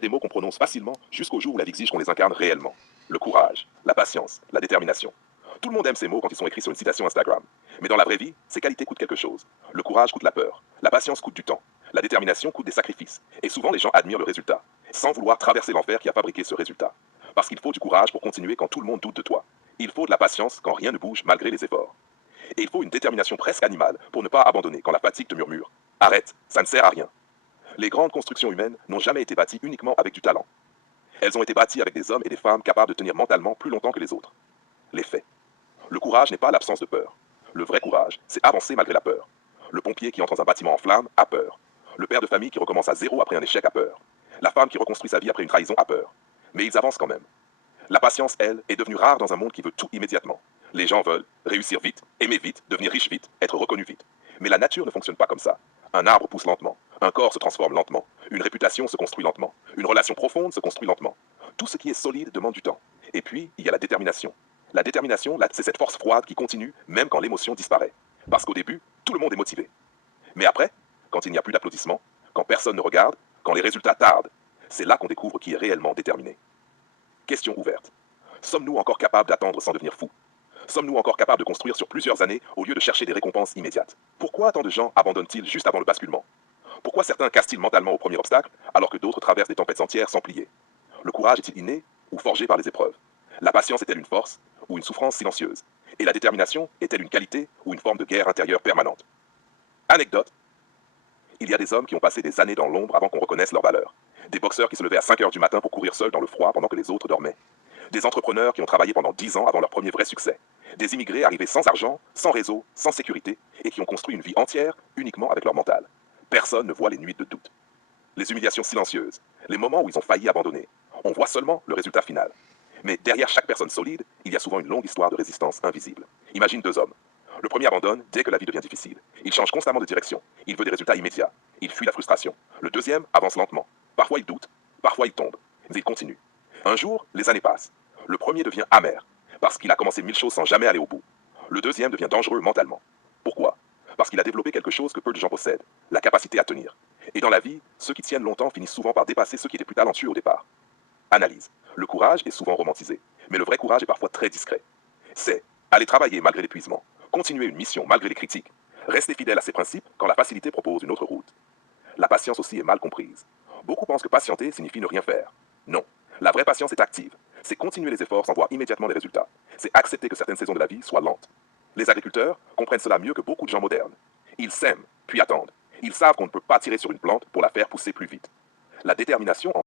des mots qu'on prononce facilement jusqu'au jour où la vie exige qu'on les incarne réellement. Le courage, la patience, la détermination. Tout le monde aime ces mots quand ils sont écrits sur une citation Instagram. Mais dans la vraie vie, ces qualités coûtent quelque chose. Le courage coûte la peur. La patience coûte du temps. La détermination coûte des sacrifices. Et souvent, les gens admirent le résultat, sans vouloir traverser l'enfer qui a fabriqué ce résultat. Parce qu'il faut du courage pour continuer quand tout le monde doute de toi. Il faut de la patience quand rien ne bouge malgré les efforts. Et il faut une détermination presque animale pour ne pas abandonner quand la fatigue te murmure. Arrête, ça ne sert à rien. Les grandes constructions humaines n'ont jamais été bâties uniquement avec du talent. Elles ont été bâties avec des hommes et des femmes capables de tenir mentalement plus longtemps que les autres. Les faits. Le courage n'est pas l'absence de peur. Le vrai courage, c'est avancer malgré la peur. Le pompier qui entre dans un bâtiment en flammes a peur. Le père de famille qui recommence à zéro après un échec a peur. La femme qui reconstruit sa vie après une trahison a peur. Mais ils avancent quand même. La patience, elle, est devenue rare dans un monde qui veut tout immédiatement. Les gens veulent réussir vite, aimer vite, devenir riche vite, être reconnu vite. Mais la nature ne fonctionne pas comme ça. Un arbre pousse lentement, un corps se transforme lentement, une réputation se construit lentement, une relation profonde se construit lentement. Tout ce qui est solide demande du temps. Et puis, il y a la détermination. La détermination, c'est cette force froide qui continue même quand l'émotion disparaît. Parce qu'au début, tout le monde est motivé. Mais après, quand il n'y a plus d'applaudissements, quand personne ne regarde, quand les résultats tardent, c'est là qu'on découvre qui est réellement déterminé. Question ouverte. Sommes-nous encore capables d'attendre sans devenir fous? Sommes-nous encore capables de construire sur plusieurs années au lieu de chercher des récompenses immédiates? Pourquoi tant de gens abandonnent-ils juste avant le basculement? Pourquoi certains cassent-ils mentalement au premier obstacle alors que d'autres traversent des tempêtes entières sans plier? Le courage est-il inné ou forgé par les épreuves? La patience est-elle une force ou une souffrance silencieuse? Et la détermination est-elle une qualité ou une forme de guerre intérieure permanente? Anecdote. Il y a des hommes qui ont passé des années dans l'ombre avant qu'on reconnaisse leur valeur. Des boxeurs qui se levaient à 5 heures du matin pour courir seuls dans le froid pendant que les autres dormaient. Des entrepreneurs qui ont travaillé pendant 10 ans avant leur premier vrai succès. Des immigrés arrivés sans argent, sans réseau, sans sécurité, et qui ont construit une vie entière uniquement avec leur mental. Personne ne voit les nuits de doute. Les humiliations silencieuses, les moments où ils ont failli abandonner. On voit seulement le résultat final. Mais derrière chaque personne solide, il y a souvent une longue histoire de résistance invisible. Imagine deux hommes. Le premier abandonne dès que la vie devient difficile. Il change constamment de direction. Il veut des résultats immédiats. Il fuit la frustration. Le deuxième avance lentement. Parfois il doute, parfois il tombe. Mais il continue. Un jour, les années passent. Le premier devient amer, parce qu'il a commencé 1000 choses sans jamais aller au bout. Le deuxième devient dangereux mentalement. Pourquoi? Parce qu'il a développé quelque chose que peu de gens possèdent, la capacité à tenir. Et dans la vie, ceux qui tiennent longtemps finissent souvent par dépasser ceux qui étaient plus talentueux au départ. Analyse. Le courage est souvent romantisé, mais le vrai courage est parfois très discret. C'est aller travailler malgré l'épuisement, continuer une mission malgré les critiques, rester fidèle à ses principes quand la facilité propose une autre route. La patience aussi est mal comprise. Beaucoup pensent que patienter signifie ne rien faire. Non. La vraie patience est active. C'est continuer les efforts sans voir immédiatement les résultats. C'est accepter que certaines saisons de la vie soient lentes. Les agriculteurs comprennent cela mieux que beaucoup de gens modernes. Ils sèment, puis attendent. Ils savent qu'on ne peut pas tirer sur une plante pour la faire pousser plus vite. La détermination